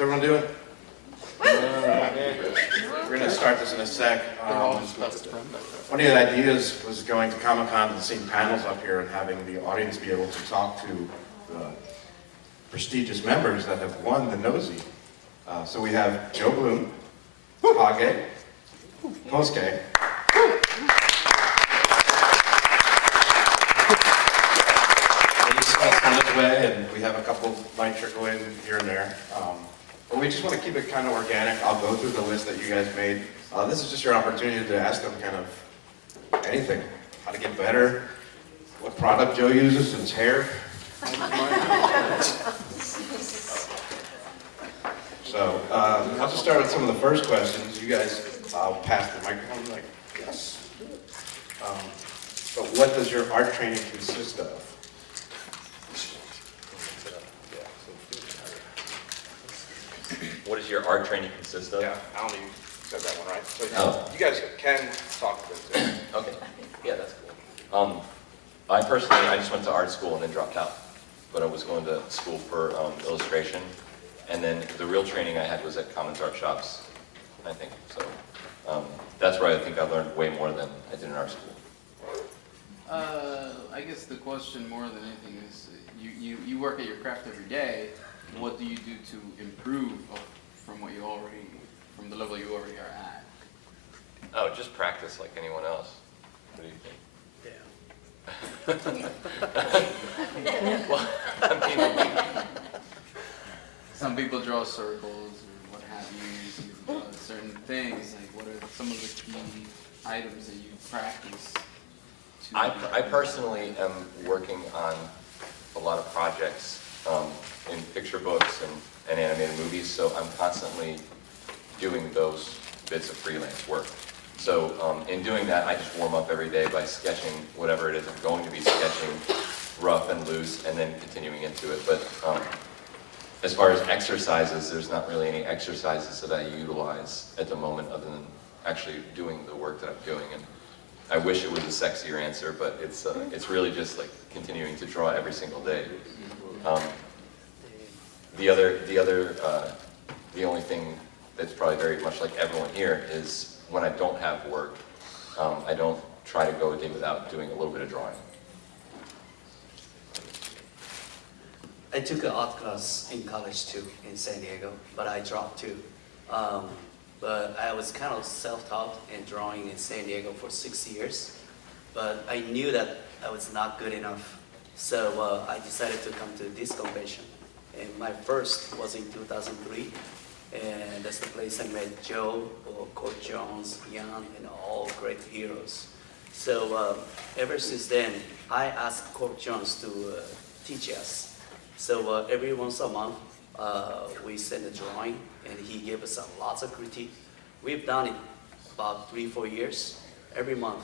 How's everyone doing? We're going to start this in a sec. One of the ideas was going to Comic-Con and seeing panels up here and having the audience be able to talk to the prestigious members that have won the Nosey. So we have Joe Bluhm, Kage, Kosuke, on his way, and we have a couple might trickle in here and there. But we just want to keep it kind of organic. I'll go through the list that you guys made. This is just your opportunity to ask them kind of anything. How to get better, what product Joe uses in his hair. So, I'll just start with some of the first questions. You guys, I'll pass the microphone like, yes. But what does your art training consist of? What does your art training consist of? Yeah, I don't think you said that one right. So you guys can talk to it too. Okay, yeah, that's cool. I personally, I just went to art school and then dropped out. But I was going to school for illustration. And then the real training I had was at Commons Art Shops, I think. So that's where I think I learned way more than I did in art school. I guess the question more than anything is, you work at your craft every day. What do you do to improve from the level you already are at? Oh, just practice like anyone else. What do you think? Yeah. Well, I mean, some people draw circles or what have you. Some people draw certain things. Like, what are some of the key items that you practice? I personally am working on a lot of projects in picture books and animated movies, so I'm constantly doing those bits of freelance work. So in doing that, I just warm up every day by sketching whatever it is I'm going to be sketching, rough and loose, and then continuing into it. But as far as exercises, there's not really any exercises that I utilize at the moment other than actually doing the work that I'm doing. And I wish it was a sexier answer, but it's really just like continuing to draw every single day. The only thing that's probably very much like everyone here is when I don't have work, I don't try to go a day without doing a little bit of drawing. I took an art class in college too, in San Diego, but I dropped too. But I was kind of self-taught in drawing in San Diego for 6 years, but I knew that I was not good enough. So I decided to come to this convention. And my first was in 2003, and that's the place I met Joe, Coach Jones, Ian, and all great heroes. So ever since then, I asked Coach Jones to teach us. So every once a month, we send a drawing, and he gave us lots of critique. We've done it about 3-4 years. Every month,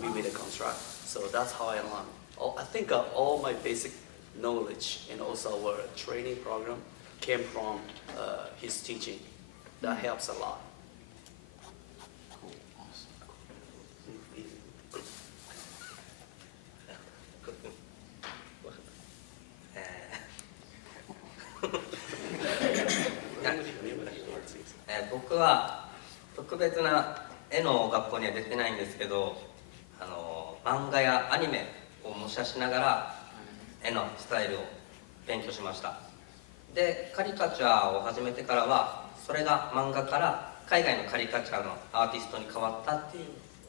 we made a construct. So that's how I learned. I think all my basic knowledge and also our training program came from his teaching. That helps a lot. Cool, awesome.僕は特別な絵の学校には出てないんですけど、漫画やアニメを模写しながら絵のスタイルを勉強しました。で、カリカチャーを始めてからは、それが漫画から海外のカリカチャーのアーティストに変わったっていう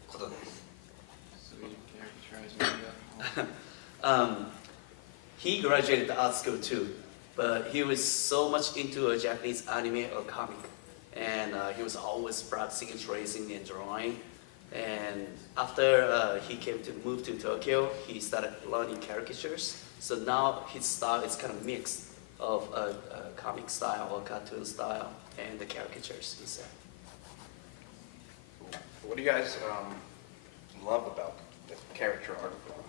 ことです。He graduated art school too, but he was so much into a Japanese anime or comic, and he was always practicing tracing and drawing. And after he moved to Tokyo, he started learning caricatures. So now his style is kind of mixed of comic style or cartoon style and the caricatures he said. What do you guys love about the caricature art form?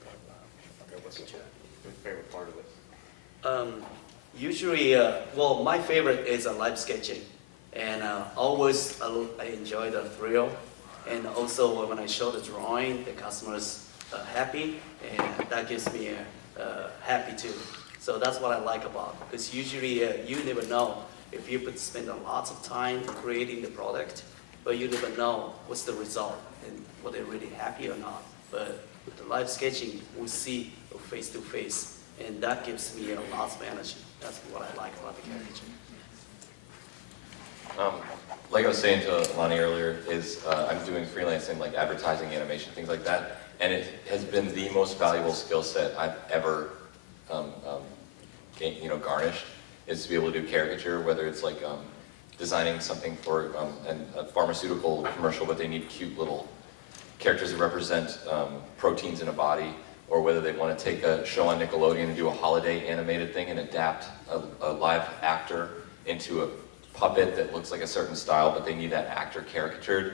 Okay, what's your favorite part of it? Usually, well, my favorite is live sketching. And always I enjoy the thrill. And also when I show the drawing, the customers are happy, and that gives me happy too. So that's what I like about it. Because usually you never know if you could spend a lot of time creating the product, but you never know what's the result and whether they're really happy or not. But with the live sketching, we see face to face, and that gives me a lot of energy. That's what I like about the caricature. Like I was saying to Lonnie earlier, is I'm doing freelancing, like advertising, animation, things like that, and it has been the most valuable skill set I've ever garnished, is to be able to do caricature, whether it's like designing something for a pharmaceutical commercial, but they need cute little characters that represent proteins in a body, or whether they want to take a show on Nickelodeon and do a holiday animated thing and adapt a live actor into a puppet that looks like a certain style, but they need that actor caricatured.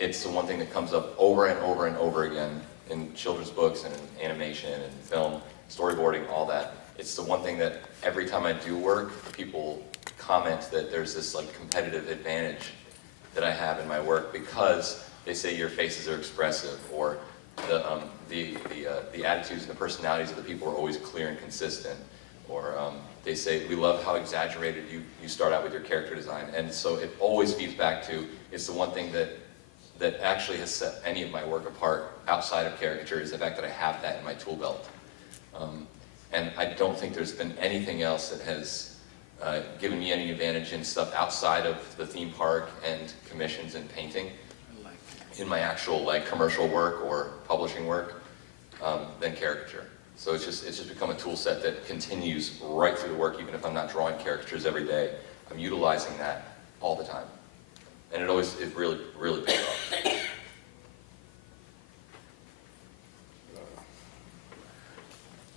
It's the one thing that comes up over and over and over again in children's books and in animation and film, storyboarding, all that. It's the one thing that every time I do work, people comment that there's this like competitive advantage that I have in my work because they say your faces are expressive, or the attitudes and the personalities of the people are always clear and consistent, or they say we love how exaggerated you start out with your character design. And so it always feeds back to, it's the one thing that actually has set any of my work apart outside of caricature, is the fact that I have that in my tool belt. And I don't think there's been anything else that has given me any advantage in stuff outside of the theme park and commissions and painting, in my actual like commercial work or publishing work, than caricature. So it's just become a tool set that continues right through the work, even if I'm not drawing caricatures every day. I'm utilizing that all the time. And it really, really pays off.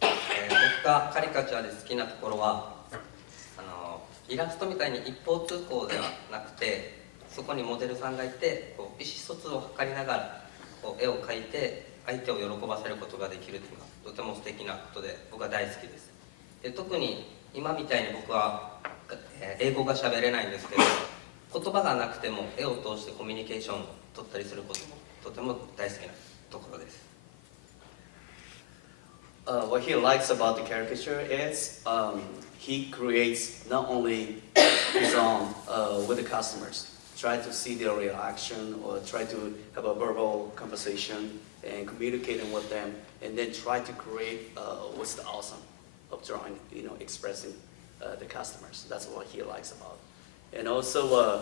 僕がカリカチャーで好きなところはイラストみたいに一方通行ではなくて、そこにモデルさんがいてこう意思疎通を図りながらこう絵を描いて相手を喜ばせることができるというのはとても素敵なことで、僕は大好きです。で特に今みたいに僕は英語が喋れないんですけど、言葉がなくても絵を通してコミュニケーションを取ったりすることもとても大好きなところです。What he likes about the caricature is he creates not only his own with the customers, try to see their reaction or try to have a verbal conversation and communicating with them, and then try to create what's the awesome of drawing, expressing the customers. That's what he likes about it. And also,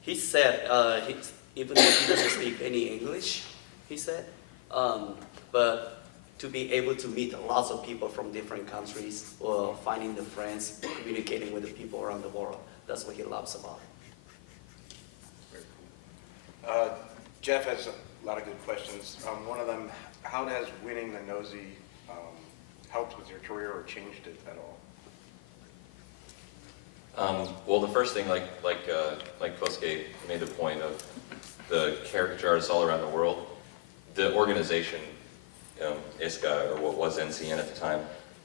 he said, even though he doesn't speak any English, he said, but to be able to meet lots of people from different countries, or finding the friends, communicating with the people around the world, that's what he loves about it. Jeff has a lot of good questions. One of them, how has winning the Nosey helped with your career or changed it at all? Well, the first thing, like Kosuke made the point of the caricature artists all around the world, the organization, ISCA, or what was NCN at the time,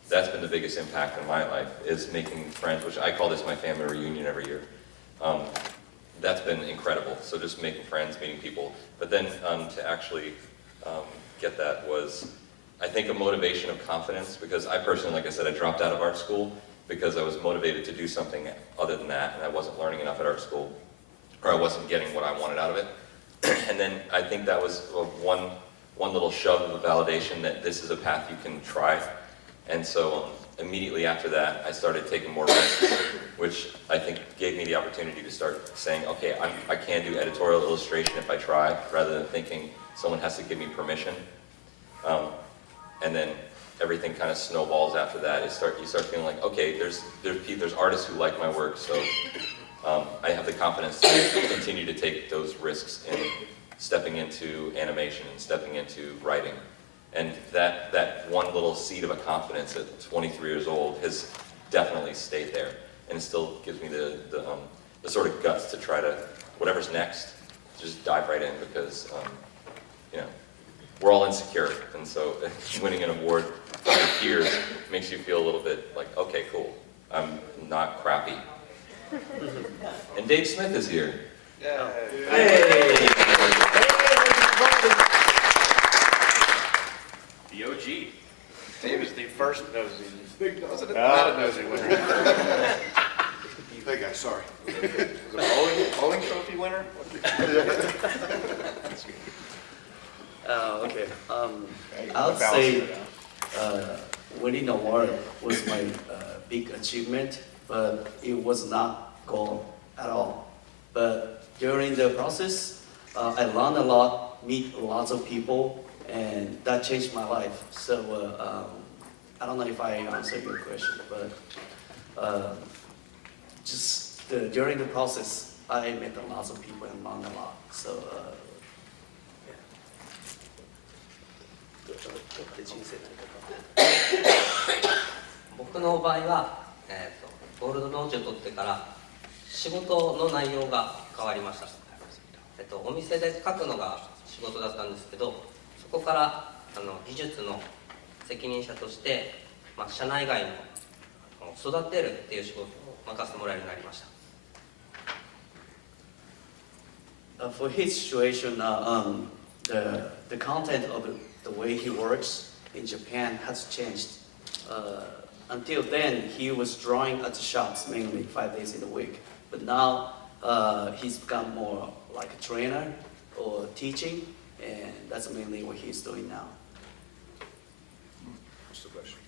that's been the biggest impact in my life, is making friends, which I call this my family reunion every year. That's been incredible. So just making friends, meeting people. But then to actually get that was, I think, a motivation of confidence, because I personally, like I said, I dropped out of art school because I was motivated to do something other than that, and I wasn't learning enough at art school, or I wasn't getting what I wanted out of it. And then I think that was one little shove of a validation that this is a path you can try. And so immediately after that, I started taking more risks, which I think gave me the opportunity to start saying, okay, I can do editorial illustration if I try, rather than thinking someone has to give me permission. And then everything kind of snowballs after that. You start feeling like, okay, there's artists who like my work, so I have the confidence to continue to take those risks in stepping into animation and stepping into writing. And that one little seed of a confidence at 23 years old has definitely stayed there. And it still gives me the sort of guts to try to, whatever's next, just dive right in, because, we're all insecure. And so winning an award from your peers makes you feel a little bit like, okay, cool, I'm not crappy. And Dave Smith is here. Yeah. Hey! The OG. Dave is the first Nosey. Big Wasn't it? Ah, Nosey winner. Hey guys, sorry. The bowling trophy winner? Okay. I would say winning the award was my big achievement, but it was not goal at all. But during the process, I learned a lot, meet lots of people, and that changed my life. So I don't know if I answered your question, but during the process, I met lots of people and learned a lot. So yeah. Did you say that? 僕の場合は、ゴールドノージを取ってから仕事の内容が変わりました。お店で書くのが仕事だったんですけど、そこから技術の責任者として、社内外の育てるっていう仕事を任せてもらえるようになりました。For his situation, the content of the way he works in Japan has changed. Until then, he was drawing at the shops mainly 5 days in a week. But now he's become more like a trainer or teaching, and that's mainly what he's doing now. What's the question?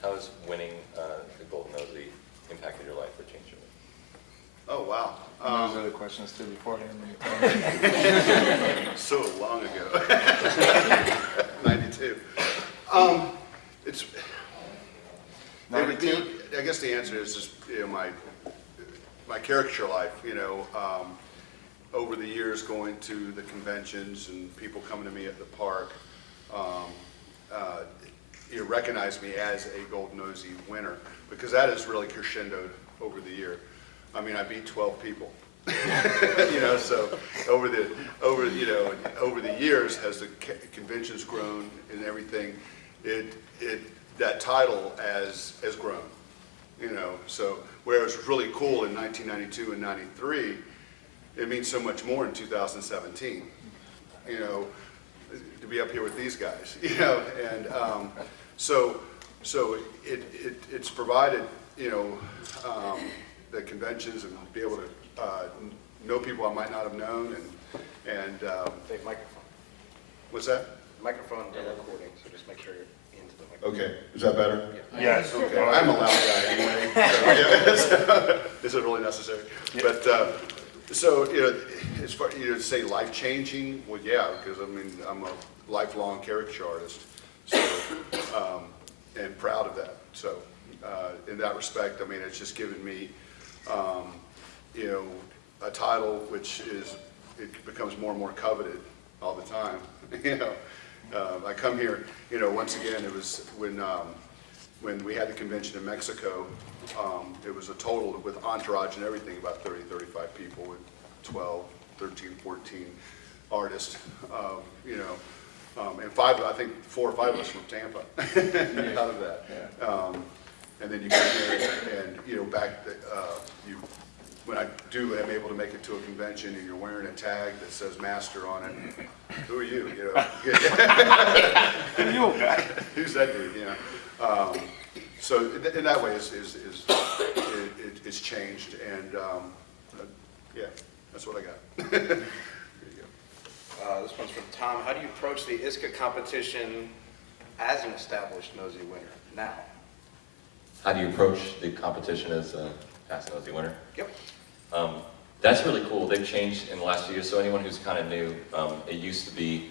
How has winning the Golden Nosey impacted your life or changed your life? Oh, wow. Those are the questions too beforehand. So long ago. 92. It's. It would be, I guess the answer is just, my caricature life, over the years going to the conventions and people coming to me at the park, recognize me as a Golden Nosey winner, because that has really crescendoed over the year. I mean, I beat 12 people. So over the years, as the convention's grown and everything, that title has grown. So whereas it was really cool in 1992 and 93, it means so much more in 2017. To be up here with these guys, and so it's provided, the conventions and be able to know people I might not have known, and Take microphone. what's that? Microphone, recording, so just make sure you're into the microphone. Okay, is that better? Yes. Okay, I'm a loud guy anyway. So, yeah, is it really necessary? But so as far say life changing, well, yeah, because I mean I'm a lifelong caricature artist, so and proud of that. So in that respect, I mean it's just given me a title which it becomes more and more coveted all the time. I come here, once again, it was when we had the convention in Mexico, it was a total with entourage and everything, about 30, 35 people with 12, 13, 14 artists, and I think 4 or 5 of us from Tampa out of that. And then you come here and, when I'm able to make it to a convention and you're wearing a tag that says master on it, who are you? Who's that dude? So in that way, it's changed, and yeah, that's what I got. There you go. This one's from Tom. How do you approach the ISCA competition as an established Nosey winner now? How do you approach the competition as a past Nosey winner? Yep. That's really cool. They've changed in the last few years, so anyone who's kind of new, it used to be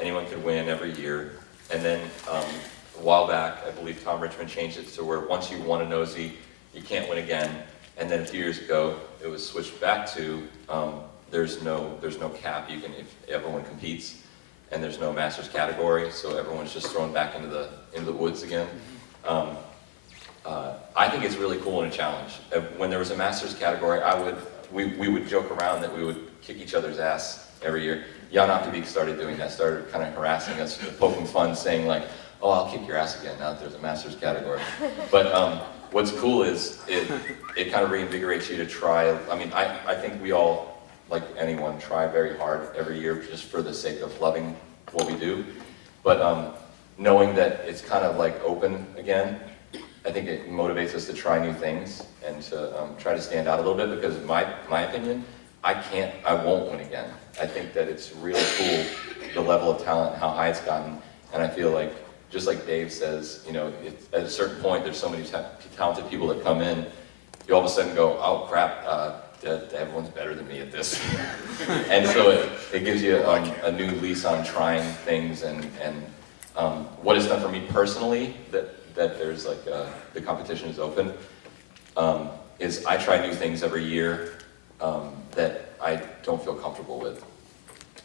anyone could win every year, and then a while back, I believe Tom Richmond changed it to where once you won a Nosey, you can't win again, and then a few years ago, it was switched back to there's no cap. You can, if everyone competes, and there's no Masters category, so everyone's just thrown back into the woods again. I think it's really cool and a challenge. When there was a Masters category, we would joke around that we would kick each other's ass every year. Jan Akavik started doing that, started kind of harassing us, poking fun, saying like, oh, I'll kick your ass again now that there's a Masters category. But what's cool is it kind of reinvigorates you to try. I mean, I think we all, like anyone, try very hard every year just for the sake of loving what we do. But knowing that it's kind of like open again, I think it motivates us to try new things and to try to stand out a little bit, because in my opinion, I won't win again. I think that it's really cool, the level of talent, how high it's gotten, and I feel like, just like Dave says, you know, at a certain point, there's so many talented people that come in, you all of a sudden go, oh crap, everyone's better than me at this. And so it gives you a new lease on trying things, and what it's done for me personally, that there's like, the competition is open, is I try new things every year that I don't feel comfortable with.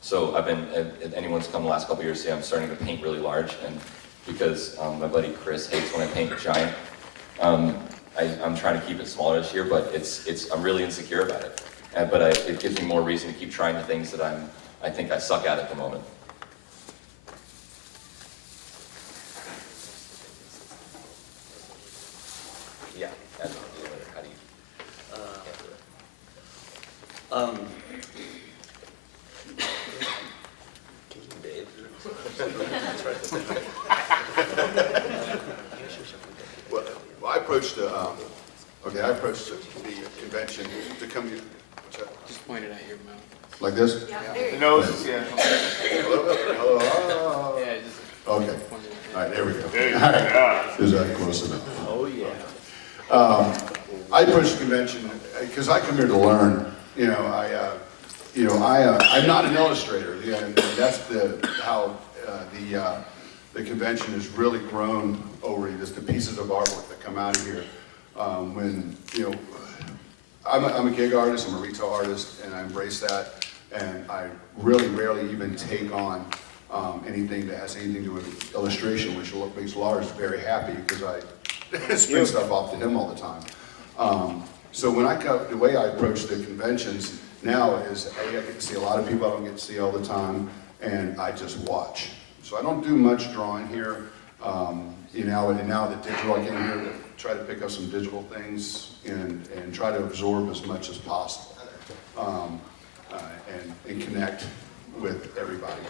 So I've been, if anyone's come the last couple of years, see I'm starting to paint really large, and because my buddy Chris hates when I paint giant, I'm trying to keep it smaller this year, but I'm really insecure about it. But it gives me more reason to keep trying the things that I think I suck at the moment. Yeah, that's how do you? Well, I approached the convention to come here. What's that? Just point it at your mouth. Like this? The nose, yeah. Hello? Yeah, just Okay. point it at All right, there we go. There you All right. go. Is that close enough? Oh, yeah. I approached the convention because I come here to learn. I'm not an illustrator, and that's how the convention has really grown over just the pieces of artwork that come out of here. I'm a gig artist, I'm a retail artist, and I embrace that, and I really rarely even take on anything that has anything to do with illustration, which makes Lars very happy because I spin stuff off to him all the time. So the way I approach the conventions now is, I get to see a lot of people I don't get to see all the time, and I just watch. So I don't do much drawing here. And now the digital, I came here to try to pick up some digital things and try to absorb as much as possible, and connect with everybody.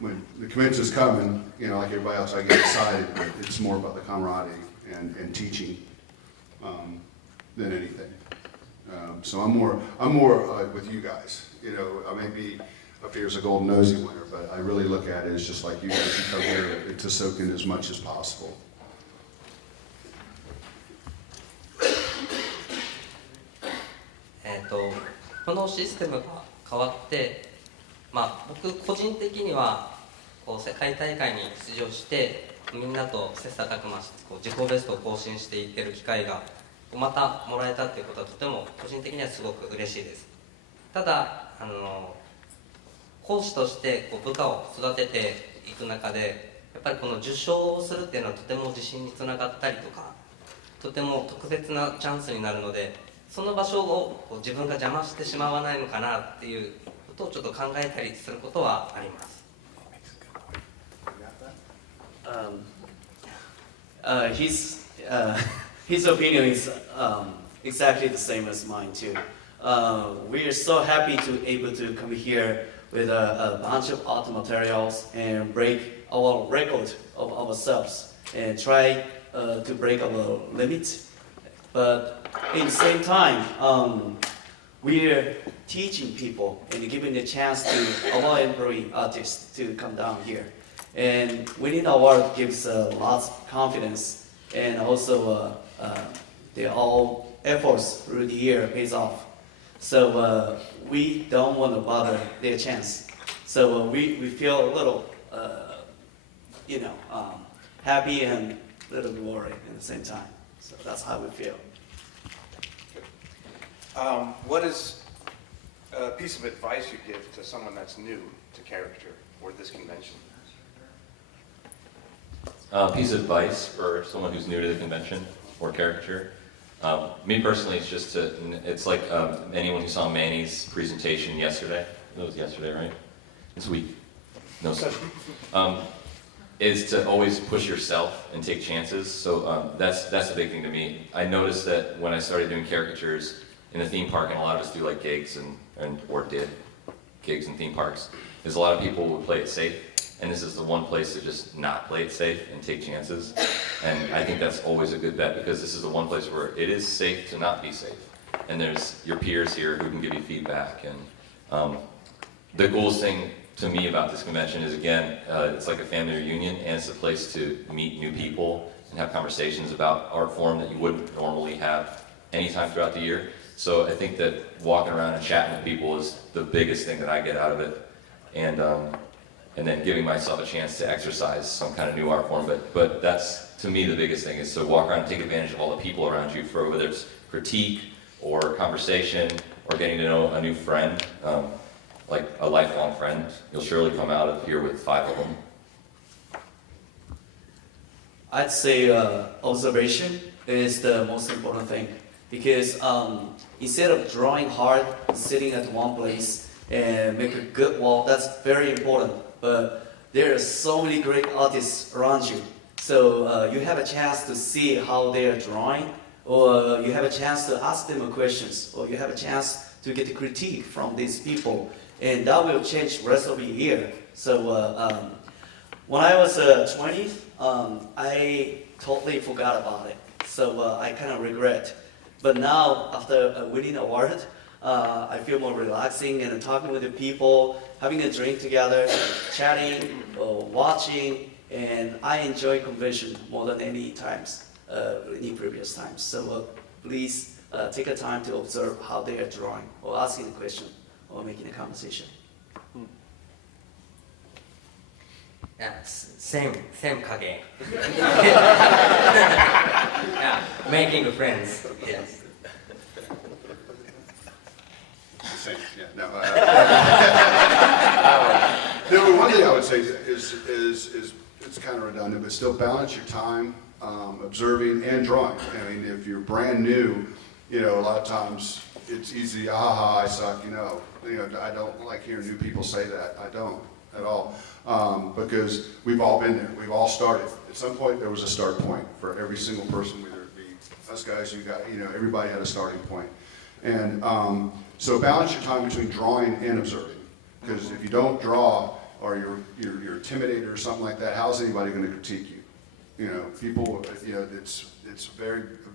When the convention's coming, like everybody else, I get excited, but it's more about the camaraderie and teaching than anything. So I'm more with you guys. I may be up here as a Golden Nosey winner, but I really look at it as just like you guys come here to soak in as much as possible. このシステムが変わって、僕個人的には世界大会に出場してみんなと切磋琢磨して自己ベストを更新していける機会がまたもらえたということはとても個人的にはすごく嬉しいです。ただ講師として部下を育てていく中でやっぱりこの受賞をするっていうのはとても自信につながったりとかとても特別なチャンスになるので、その場所を自分が邪魔してしまわないのかなっていうことをちょっと考えたりすることはあります。His opinion is exactly the same as mine too. We are so happy to able to come here with a bunch of art materials and break our record of ourselves and try to break our limits. But at the same time, we are teaching people and giving the chance to our employee artists to come down here. And winning award gives lots of confidence, and also their all efforts through the year pays off. So we don't want to bother their chance. So we feel a little, happy and a little worried at the same time. So that's how we feel. What is a piece of advice you give to someone that's new to Caricature or this convention? Piece of advice for someone who's new to the convention or Caricature. Me personally, it's like anyone who saw Manny's presentation yesterday. It was yesterday, right? This week. No, is to always push yourself and take chances. So that's a big thing to me. I noticed that when I started doing caricatures in the theme park, and a lot of us do like gigs or did gigs in theme parks, is a lot of people would play it safe and this is the one place to just not play it safe and take chances. And I think that's always a good bet, because this is the one place where it is safe to not be safe. And there's your peers here who can give you feedback. And the coolest thing to me about this convention is, again, it's like a family reunion, and it's a place to meet new people and have conversations about art form that you wouldn't normally have anytime throughout the year. So I think that walking around and chatting with people is the biggest thing that I get out of it. And then giving myself a chance to exercise some kind of new art form. But that's, to me, the biggest thing, is to walk around and take advantage of all the people around you, for whether it's critique or conversation or getting to know a new friend, like a lifelong friend. You'll surely come out of here with 5 of them. I'd say observation is the most important thing, because instead of drawing hard, sitting at one place and make a good wall, that's very important. But there are so many great artists around you, so you have a chance to see how they are drawing, or you have a chance to ask them questions, or you have a chance to get critique from these people, and that will change the rest of the year. So when I was 20, I totally forgot about it, so I kind of regret. But now, after winning an award, I feel more relaxing and talking with the people, having a drink together, chatting, watching, and I enjoy convention more than any times, any previous times. So please take a time to observe how they are drawing, or asking a question, or making a conversation. Yeah, same Kage. Yeah, making friends. Yes. Same, yeah, no. No, one thing I would say is it's kind of redundant, but still balance your time observing and drawing. I mean, if you're brand new, a lot of times it's easy, I suck, I don't like hearing new people say that. I don't at all, because we've all been there. We've all started. At some point, there was a start point for every single person, whether it be us guys, you got, everybody had a starting point. And so balance your time between drawing and observing, because if you don't draw, or you're intimidated or something like that, how's anybody going to critique you? People, it's a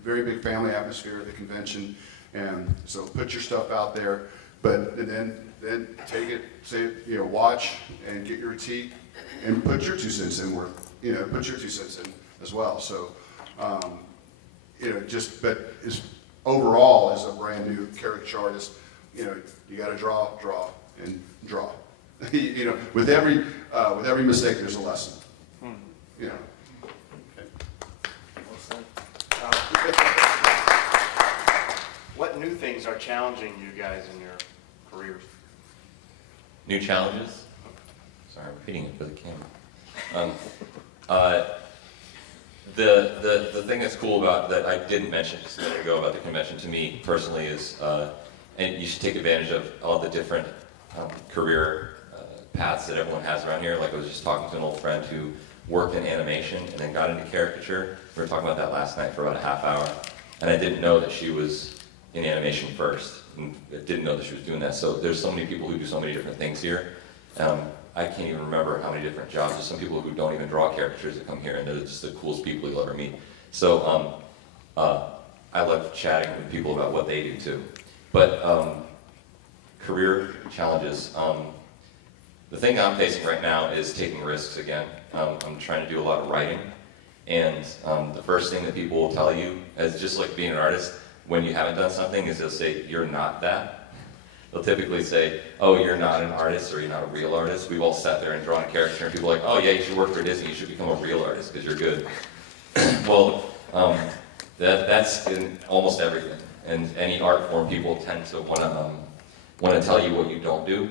very big family atmosphere at the convention, and so put your stuff out there, but then take it, say it, watch and get your critique, and put your 2 cents in put your 2 cents in as well. So, but overall, as a brand new caricature artist, you got to draw, and draw. With every mistake, there's a lesson. Okay. What new things are challenging you guys in your careers? New challenges? Sorry, I'm repeating it for the camera. The thing that's cool about, that I didn't mention just a minute ago about the convention, to me personally, is, and you should take advantage of all the different career paths that everyone has around here. Like, I was just talking to an old friend who worked in animation and then got into caricature. We were talking about that last night for about a half hour, and I didn't know that she was in animation first, and I didn't know that she was doing that. So there's so many people who do so many different things here. I can't even remember how many different jobs. There's some people who don't even draw caricatures that come here, and they're just the coolest people you'll ever meet. So I love chatting with people about what they do too. But career challenges. The thing I'm facing right now is taking risks again. I'm trying to do a lot of writing, and the first thing that people will tell you, as just like being an artist, when you haven't done something, is they'll say, you're not that. They'll typically say, oh, you're not an artist, or you're not a real artist. We've all sat there and drawn a caricature, and people are like, oh yeah, you should work for Disney, you should become a real artist, because you're good. Well, that's in almost everything. And any art form, people tend to want to tell you what you don't do.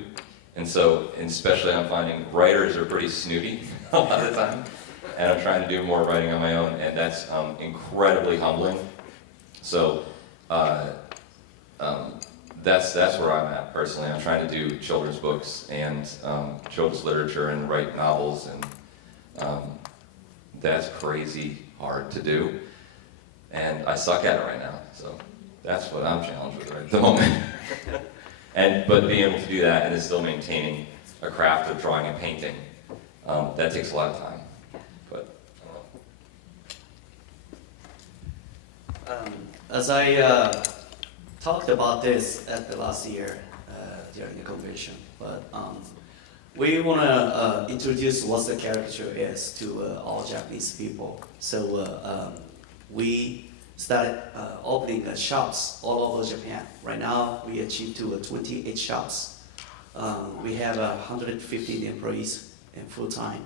And so, especially I'm finding writers are pretty snooty a lot of the time. And I'm trying to do more writing on my own, and that's incredibly humbling. So, that's where I'm at personally. I'm trying to do children's books and children's literature and write novels, and that's crazy hard to do. And I suck at it right now, so that's what I'm challenged with right at the moment. But being able to do that and then still maintaining a craft of drawing and painting That takes a lot of time, but I don't know. As I talked about this at the last year during the convention, but we want to introduce what the caricature is to all Japanese people. So we started opening shops all over Japan. Right now, we achieved to 28 shops. We have 115 employees and full-time.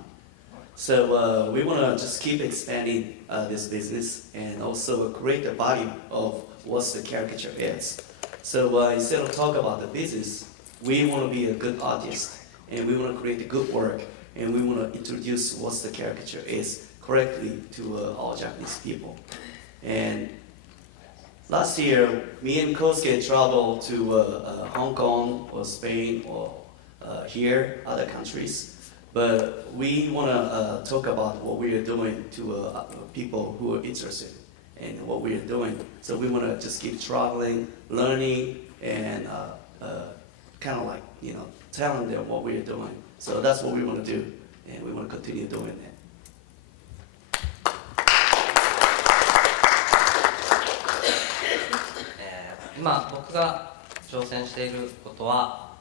So we want to just keep expanding this business and also create a body of what the caricature is. So instead of talk about the business, we want to be a good artist and we want to create a good work and we want to introduce what the caricature is correctly to all Japanese people. And last year, me and Kosuke traveled to Hong Kong or Spain or here, other countries. But we want to talk about what we are doing to people who are interested in what we are doing. So we want to just keep traveling, learning, and kind of like, telling them what we are doing. So that's what we want to do, and we want to continue doing it. 今僕が挑戦していることは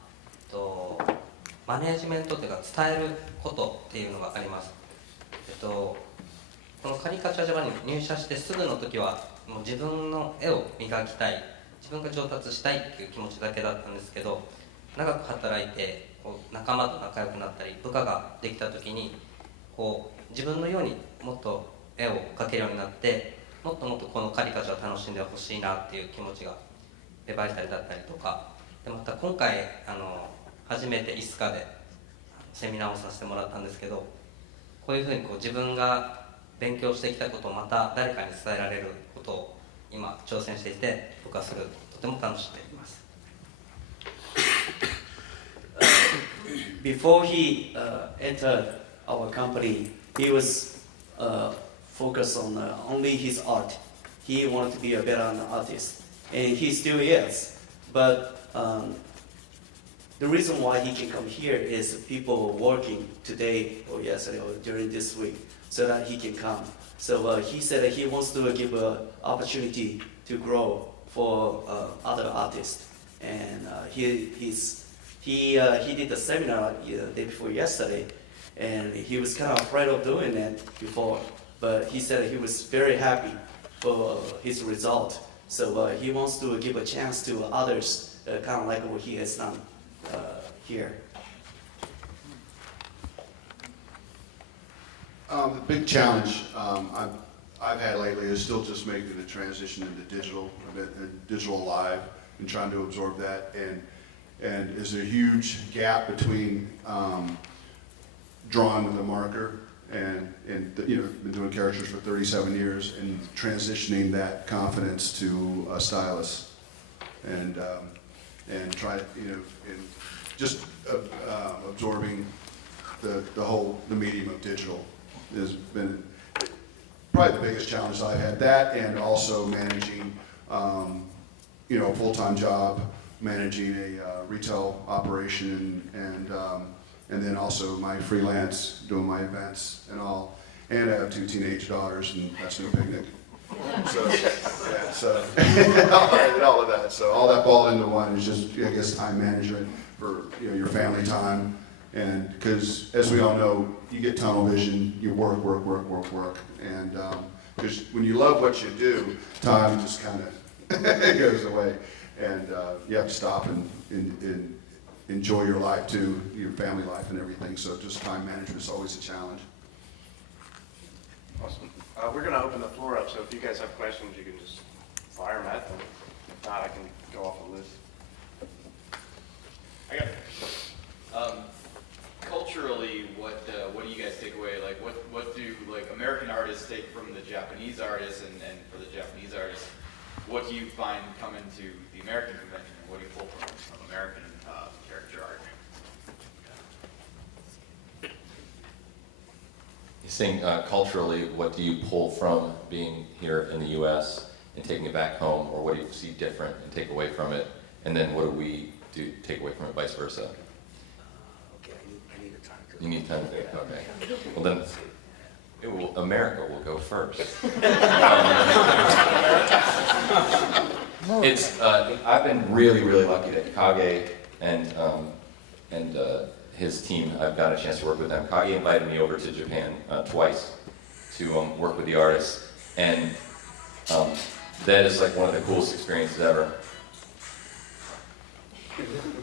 マネージメントというか伝えることっていうのがあります。このカリカチャージャパンに入社してすぐの時はもう自分の絵を磨きたい、自分が上達したいっていう気持ちだけだったんですけど、長く働いて仲間と仲良くなったり部下ができた時に自分のようにもっと絵を描けるようになって、もっともっとこのカリカチャーを楽しんでほしいなっていう気持ちが芽生えたりだったりとかで、また今回初めてイスカでセミナーをさせてもらったんですけど、こういうふうに自分が勉強してきたことをまた誰かに伝えられることを今挑戦していて、僕はそれをとても楽しんでいます。Before he entered our company, he was focused on only his art. He wanted to be a better artist, and he still is. But the reason why he can come here is people working today or yesterday or during this week so that he can come. So he said that he wants to give an opportunity to grow for other artists. And he did a seminar the day before yesterday, and he was kind of afraid of doing it before, but he said he was very happy for his result. So he wants to give a chance to others, kind of like what he has done here. The big challenge I've had lately is still just making the transition into digital live and trying to absorb that. And there's a huge gap between drawing with a marker and been doing characters for 37 years and transitioning that confidence to a stylus and try to and just absorbing the medium of digital has been probably the biggest challenge I've had. That and also managing a full-time job, managing a retail operation, and then also my freelance, doing my events and all. And I have 2 teenage daughters, and that's no picnic. So, yeah, so all of that. So all that balled into one is just, I guess, time management for your family time. And because, as we all know, you get tunnel vision, you work, and because when you love what you do, time just kind of goes away, and you have to stop and enjoy your life too, your family life and everything. So just time management is always a challenge. Awesome. We're going to open the floor up, so if you guys have questions, you can just fire them at them. If not, I can go off the list. I got it. Culturally, what do you guys take away? Like, what do American artists take from the Japanese artists, and for the Japanese artists, what do you find coming to the American convention, and what do you pull from American caricature art? He's saying culturally, what do you pull from being here in the U.S. and taking it back home, or what do you see different and take away from it, and then what do we take away from it, vice versa? Okay, I need to try to You need time to think, okay. Well then, America will go first. I've been really, really lucky that Kage and his team, I've got a chance to work with them. Kage invited me over to Japan twice to work with the artists, and that is like one of the coolest experiences ever.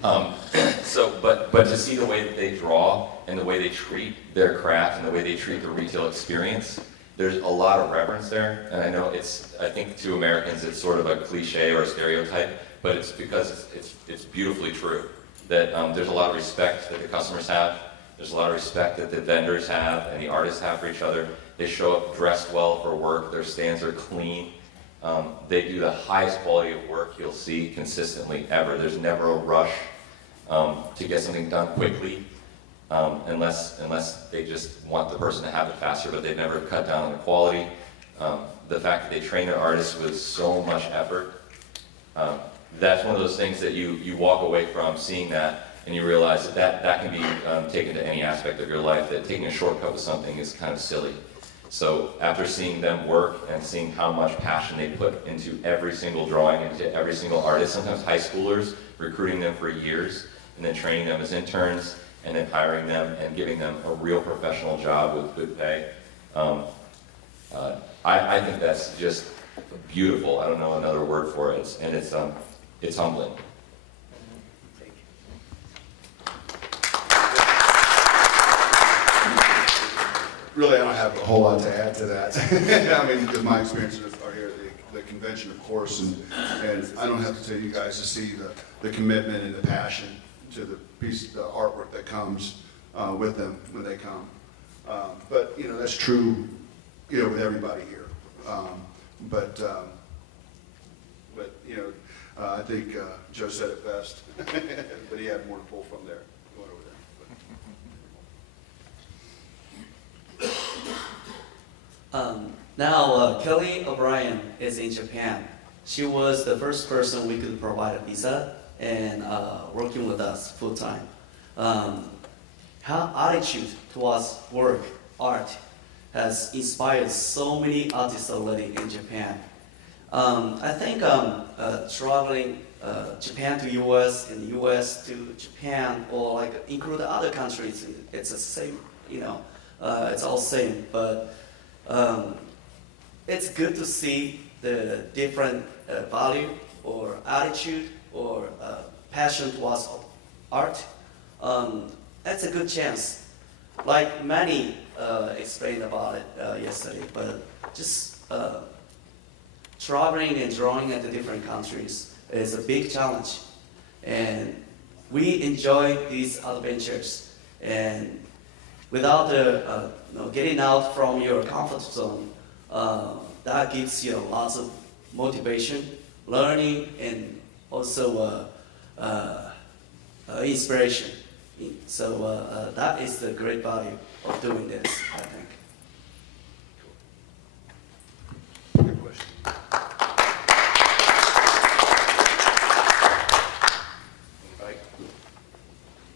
But to see the way that they draw and the way they treat their craft and the way they treat the retail experience, there's a lot of reverence there. And I know I think to Americans it's sort of a cliche or a stereotype, but it's because it's beautifully true. That there's a lot of respect that the customers have, there's a lot of respect that the vendors have and the artists have for each other. They show up dressed well for work, their stands are clean. They do the highest quality of work you'll see consistently ever. There's never a rush to get something done quickly, unless they just want the person to have it faster, but they've never cut down on the quality. The fact that they train their artists with so much effort, that's one of those things that you walk away from seeing that and you realize that can be taken to any aspect of your life, that taking a shortcut with something is kind of silly. So after seeing them work and seeing how much passion they put into every single drawing, into every single artist, sometimes high schoolers, recruiting them for years, and then training them as interns, and then hiring them and giving them a real professional job with good pay. I think that's just beautiful. I don't know another word for it, and it's humbling. Really, I don't have a whole lot to add to that. I mean, because my experiences are here at the convention, of course, and I don't have to tell you guys to see the commitment and the passion to the piece, the artwork that comes with them when they come. But you know, that's true, you know, with everybody here. But you know, I think Joe said it best, but he had more to pull from there. Going over there. Now, Kelly O'Brien is in Japan. She was the first person we could provide a visa and working with us full time. Her attitude towards work, art, has inspired so many artists already in Japan. I think traveling Japan to US and US to Japan, or like include other countries, it's the same, you know, it's all same, but it's good to see the different value or attitude or passion towards art. That's a good chance. Like Manny explained about it yesterday, but just traveling and drawing at the different countries is a big challenge. And we enjoy these adventures. And without the getting out from your comfort zone, that gives you lots of motivation, learning, and also inspiration. So that is the great value of doing this, I think. Good question.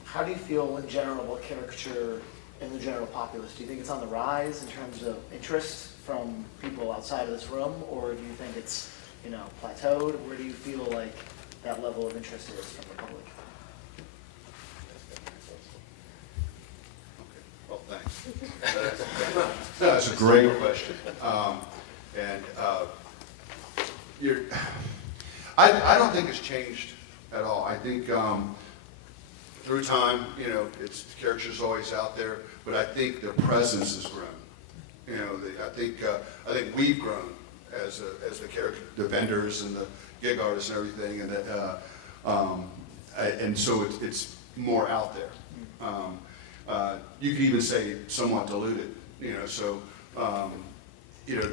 How do you feel in general about caricature in the general populace? Do you think it's on the rise in terms of interest from people outside of this room, or do you think it's, you know, plateaued? Where do you feel like that level of interest is from the public? Well, thanks. That's a great question. I don't think it's changed at all. I think through time, you know, character's always out there, but I think their presence has grown. You know, I think we've grown as the character, the vendors and the gig artists and everything, and that, and so it's more out there. You could even say somewhat diluted. You know, so you know,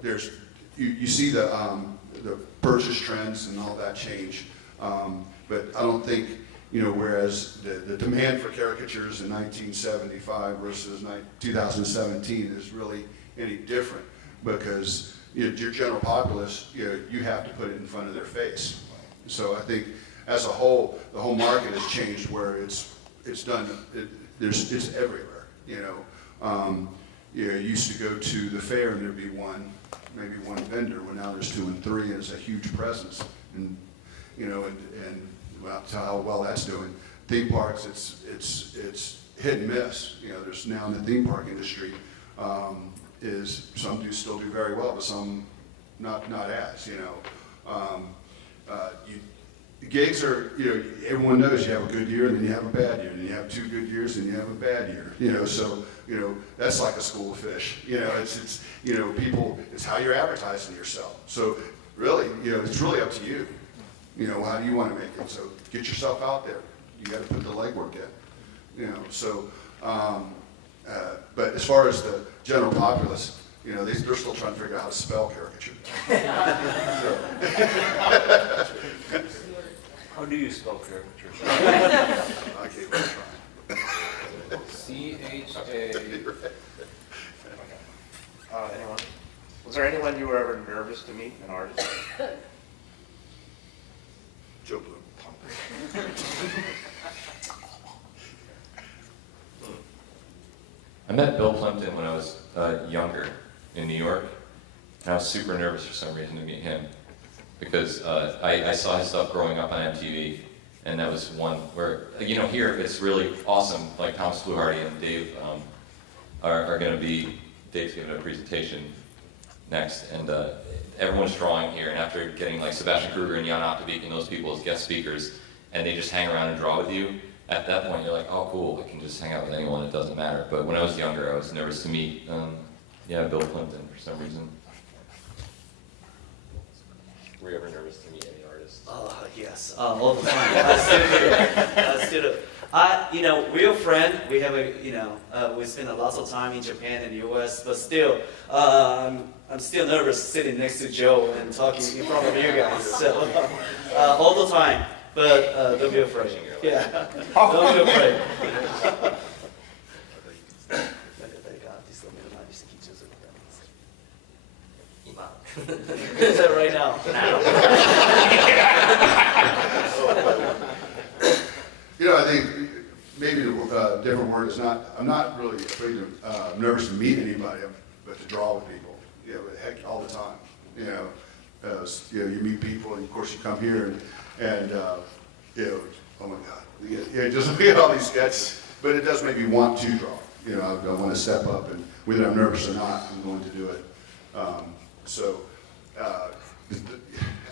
there's you see the purchase trends and all that change, but I don't think, you know, whereas the demand for caricatures in 1975 versus 2017 is really any different, because you know, your general populace, you have to put it in front of their face. So I think as a whole, the whole market has changed, where it's done. it's everywhere, you know. You know, you used to go to the fair and there'd be maybe one vendor, well now there's 2 and 3, and it's a huge presence. And, you know, and well, tell how well that's doing. Theme parks, it's hit and miss. You know, there's now in the theme park industry, is some still do very well, but some not as, you know. Gigs are, you know, everyone knows you have a good year and then you have a bad year, and then you have 2 good years and you have a bad year, you know, so, you know, that's like a school of fish, you know, it's you know, people, it's how you're advertising yourself. So really, you know, it's really up to you, you know, how do you want to make it? So get yourself out there. You got to put the legwork in, you know, so, but as far as the general populace, you know, they're still trying to figure out how to spell caricature. How do you spell caricature? I gave it a try. C-H-A. Anyone? Was there anyone you were ever nervous to meet, an artist? Joe Bluhm. I met Bill Plimpton when I was younger in New York, and I was super nervous for some reason to meet him, because I saw his stuff growing up on MTV, and that was one where, you know, here it's really awesome, like Thomas Fluharty and Dave are going to be, Dave's giving a presentation next, and everyone's drawing here, and after getting like Sebastian Kruger and Jan Optavik and those people as guest speakers, and they just hang around and draw with you, at that point you're like, oh cool, I can just hang out with anyone, it doesn't matter. But when I was younger, I was nervous to meet, Bill Plimpton for some reason. Were you ever nervous to meet any artists? Yes, all the time. I still do. You know, real friend, we have we spend a lot of time in Japan and US, but still, I'm still nervous sitting next to Joe and talking in front of you guys, so, all the time, but don't be afraid. Yeah, don't be afraid. Is that right now? You know, I think maybe the different word is not, I'm not really afraid of, nervous to meet anybody, but to draw with people, you know, heck, all the time, you know. You know, you meet people, and of course you come here and you know, oh my God, yeah, just look at all these sketches, but it does make me want to draw. You know, I want to step up, and whether I'm nervous or not, I'm going to do it.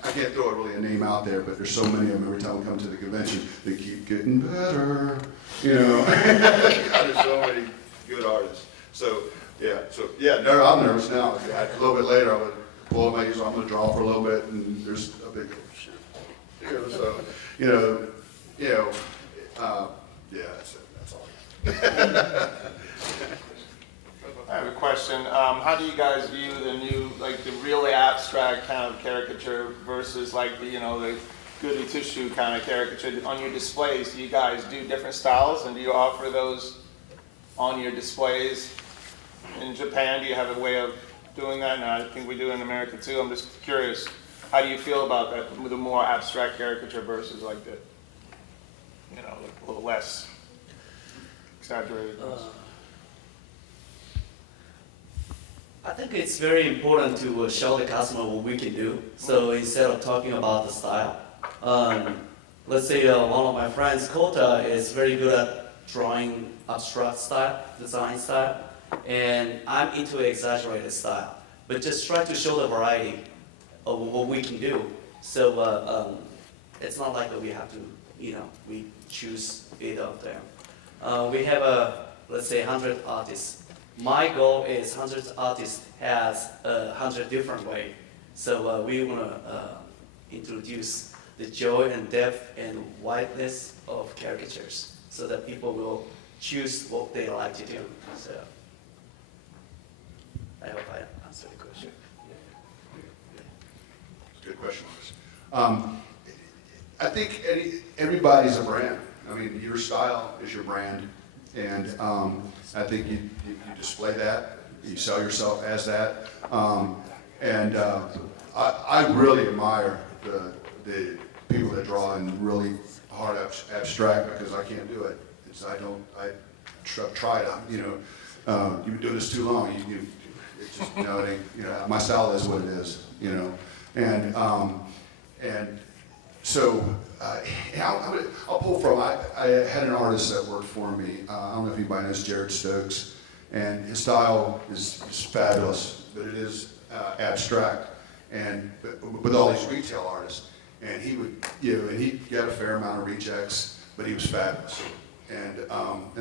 I can't throw really a name out there, but there's so many of them. Every time we come to the convention, they keep getting better, you know. There's so many good artists. So no, I'm nervous now. A little bit later, I would pull up my ears, I'm going to draw for a little bit, and there's a big shit. You know, so, that's all. I have a question. How do you guys view the new, like the really abstract kind of caricature versus like the, you know, the goody two-shoe kind of caricature on your displays? Do you guys do different styles, and do you offer those on your displays in Japan? Do you have a way of doing that? And I think we do in America too. I'm just curious, how do you feel about that, the more abstract caricature versus like the, you know, like a little less exaggerated? I think it's very important to show the customer what we can do. So instead of talking about the style, let's say one of my friends, Kota, is very good at drawing abstract style, design style, and I'm into exaggerated style. But just try to show the variety of what we can do. So it's not like we have to, you know, we choose 8 of them. We have let's say 100 artists. My goal is 100 artists has 100 different ways. So we want to introduce the joy and depth and wideness of caricatures so that people will choose what they like to do. So I hope I answered the question. Good question, Marcus. I think everybody's a brand. I mean, your style is your brand, and I think you display that, you sell yourself as that, and I really admire the people that draw in really hard abstract, because I can't do it. try it. You've been doing this too long. It just, it ain't, my style is what it is, and so I'll pull from. I had an artist that worked for me. I don't know if anybody knows Jared Stokes, and his style is fabulous, but it is abstract, and with all these retail artists, and he would, and he got a fair amount of rejects, but he was fabulous, and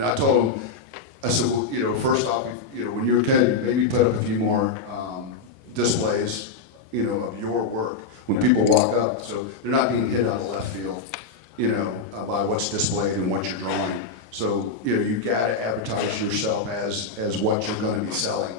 I told him, I said, well, first off, when you're a kid, maybe put up a few more displays, of your work when people walk up, so they're not being hit out of left field, by what's displayed and what you're drawing. So, you got to advertise yourself as what you're going to be selling.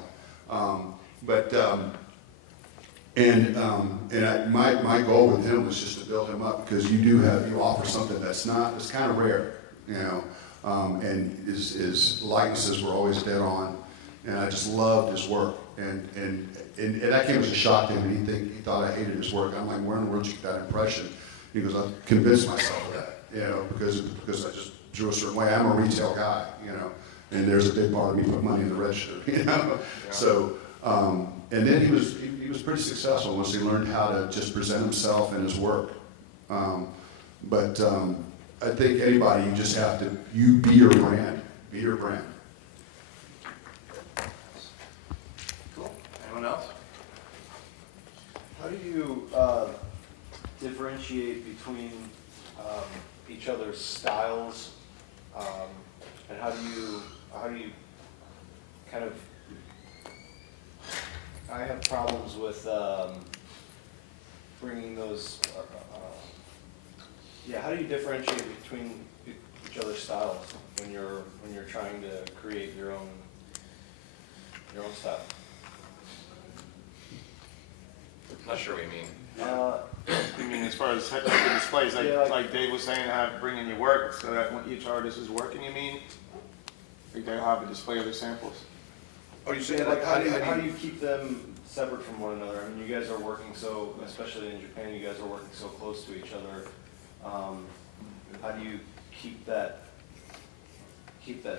My goal with him was just to build him up, because you offer something that's kind of rare, and his likenesses were always dead on, and I just loved his work, and that came as a shock to him, and he thought I hated his work. I'm like, where in the world did you get that impression? He goes, I convinced myself of that, because I just drew a certain way. I'm a retail guy, and there's a big part of me put money in the register, Yeah. So, and then he was pretty successful once he learned how to just present himself and his work. I think anybody, you just have to, be your brand. Be your brand. Cool. Anyone else? How do you differentiate between each other's styles, and how do you kind of? I have problems with bringing those. How do you differentiate between each other's styles when you're trying to create your own style? I'm not sure what you mean. You mean as far as the displays, like Dave was saying, bring in your work so that when each artist is working, you mean? Like they'll have a display of their samples? Oh, you say How do you keep them separate from one another? I mean, you guys are working especially in Japan, you guys are working so close to each other. How do you keep that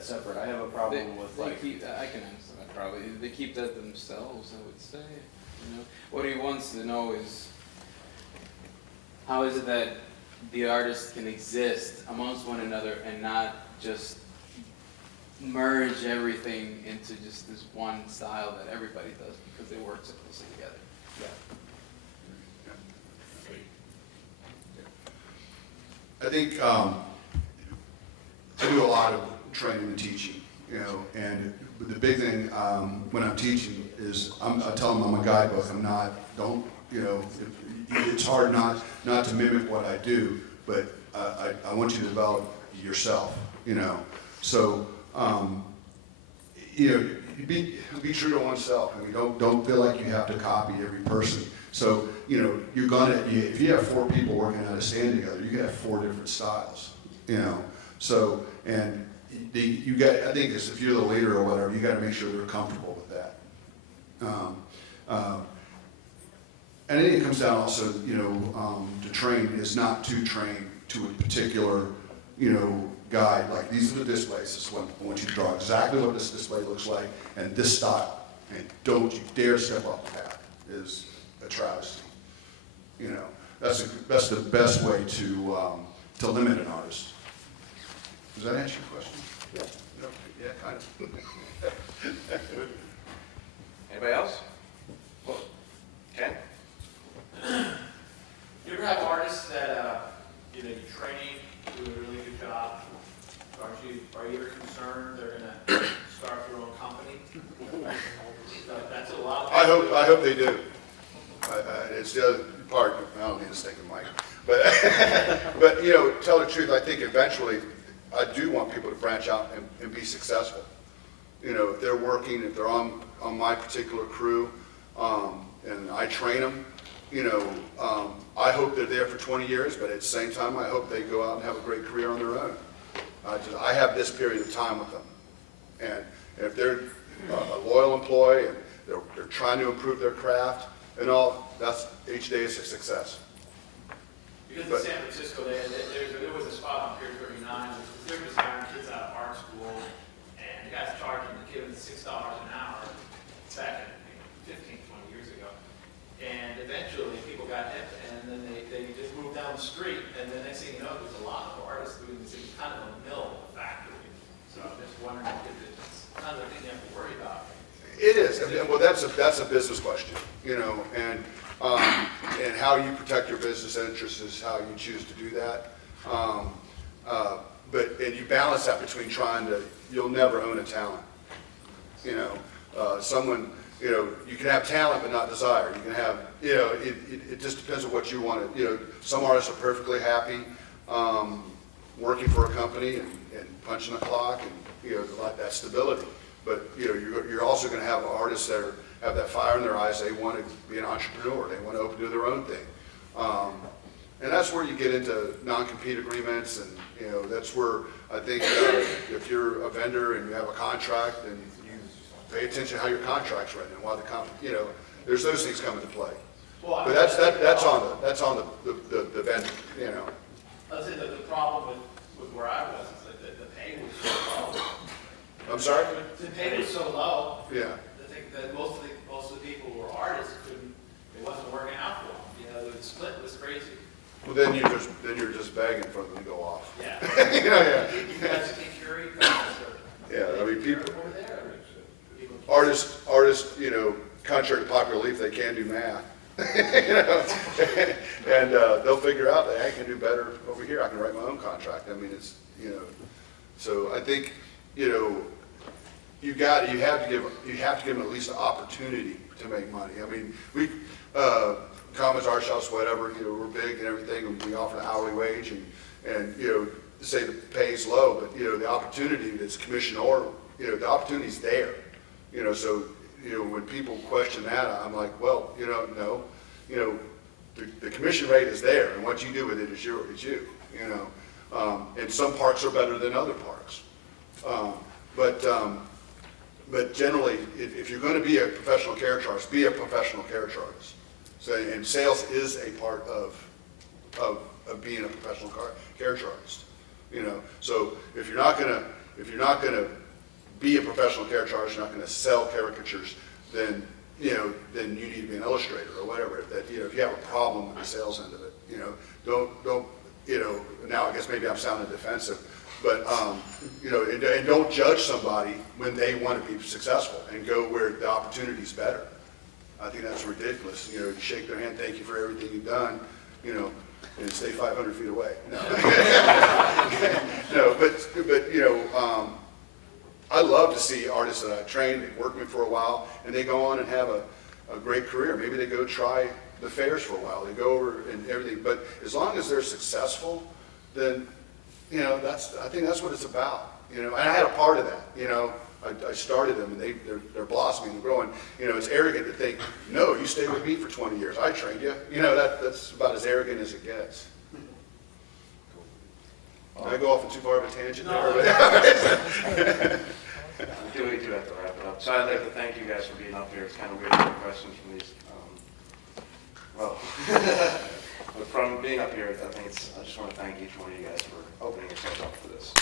separate? I have a problem with I can answer that probably. They keep that themselves, I would say. What he wants to know is, how is it that the artist can exist amongst one another and not just merge everything into just this one style that everybody does because they work so closely together. I think I do a lot of training and teaching, and the big thing when I'm teaching is I tell them I'm a guidebook. It's hard not to mimic what I do, but I want you to develop yourself, So, be true to oneself. I mean, don't feel like you have to copy every person. So, if you have 4 people working at a stand together, you have 4 different styles, So, and I think if you're the leader or whatever, you got to make sure they're comfortable with that. And then it comes down also, to train is not to train to a particular, guide. Like, these are the displays. This is what I want you to draw exactly what this display looks like and this style. And don't you dare step off the path. Is a travesty. That's the best way to limit an artist. Does that answer your question? Yeah, kind of. Anybody else? Well, Ken? You ever have artists that you're training, do a really good job? Are you ever concerned they're gonna start their own company? That's a lot. I hope they do. It's the other part. I don't need to stick the mic, but tell the truth. I think eventually, I do want people to branch out and be successful. If they're working, if they're on my particular crew, and I train them, I hope they're there for 20 years, but at the same time, I hope they go out and have a great career on their own. I have this period of time with them, and if they're a loyal employee and they're trying to improve their craft and all, that's each day is a success. Because in San Francisco, there was a spot on Pier 39, they're just hiring kids out of art school, well, that's a business question, you know, and how you protect your business interests is how you choose to do that. And you balance that between you'll never own a talent. You know, someone, you know, you can have talent but not desire. You can have, you know, it just depends on what you want to, you know, some artists are perfectly happy working for a company and punching a clock and, you know, like that stability. But, you know, you're also going to have artists that have that fire in their eyes. They want to be an entrepreneur. They want to open do their own thing. And that's where you get into non-compete agreements, and, you know, that's where I think if you're a vendor and you have a contract, and you pay attention to how your contract's written and why you know, there's those things come into play. Well, But that's on the vendor, you know. I'd say that the problem with where I was is that the pay was so low. I'm sorry? The pay was so low. Yeah. I think that most of the people who were artists it wasn't working out for them. You know, the split was crazy. Well, then you're just begging for them to go off. Yeah. You know, yeah. You guys take care of your guys, or Yeah, I mean, people, over there. artists, you know, contrary to popular belief, they can do math. You know, and they'll figure out that I can do better over here. I can write my own contract. I mean, it's, you know, so I think, you know, you have to give them at least an opportunity to make money. I mean, comics, art shops, whatever, you know, we're big and everything, and we offer an hourly wage, and you know, say the pay is low, but, you know, the opportunity that's commission or, you know, the opportunity's there. You know, so, you know, when people question that, I'm like, well, you know, no, you know, the commission rate is there, and what you do with it is you know. And some parks are better than other parks. But generally, if you're going to be a professional character artist, be a professional character artist. So, and sales is a part of being a professional character artist. You know, so if you're not gonna be a professional character artist, you're not gonna sell caricatures, then, you know, then you need to be an illustrator or whatever. That, you know, if you have a problem with the sales end of it, you know, don't you know. Now I guess maybe I'm sounding defensive, but you know, and don't judge somebody when they want to be successful and go where the opportunity's better. I think that's ridiculous. You know, you shake their hand, thank you for everything you've done, you know, and stay 500 feet away. No, no, but you know, I love to see artists that I trained, they work with me for a while, and they go on and have a great career. Maybe they go try the fairs for a while. They go over and everything. But as long as they're successful, then, you know, I think that's what it's about. You know, and I had a part of that. You know, I started them, and they're blossoming and growing. You know, it's arrogant to think, no, you stay with me for 20 years. I trained you. You know, that's about as arrogant as it gets. Did I go off on too far of a tangent there? We do have to wrap it up. So I'd like to thank you guys for being up here. It's kind of weird to get questions from these. But from being up here, I just want to thank each one of you guys for opening yourselves up for this.